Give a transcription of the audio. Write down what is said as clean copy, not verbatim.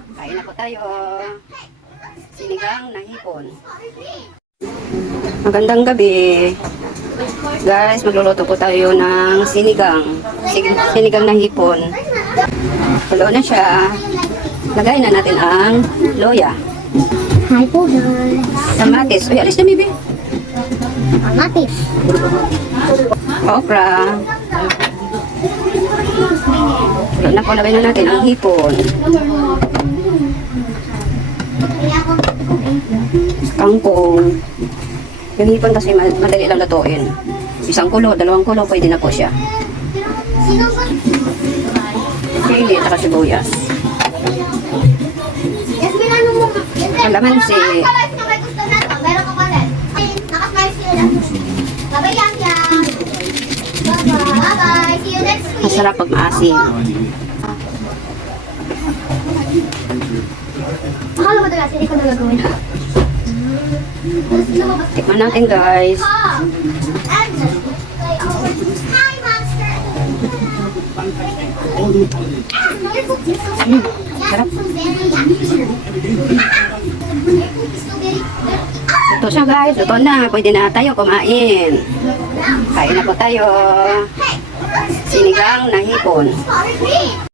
Kain na po tayo. Sinigang na hipon. Magandang gabi. Guys, magluluto po tayo ng sinigang na hipon. Tulo na siya. Lagay na natin ang loya. Hi po guys. Kamatis. Uy, alis na, bibi. Kamatis. Okra. Tulo na po, lagay na natin ang hipon. Kangkong. Yung hipon kasi madali lang lutuin. Isang kulo, dalawang kulo, pwede na po siya. Sili, at sibuyas. Kalamansi. Masarap pag maasim. Akala mo talaga, hindi ko na gagawin. Tikman natin, guys. Sarap. Ito siya, guys. Ito na. Pwede na tayo kumain. Kain na po tayo. Sinigang na hipon.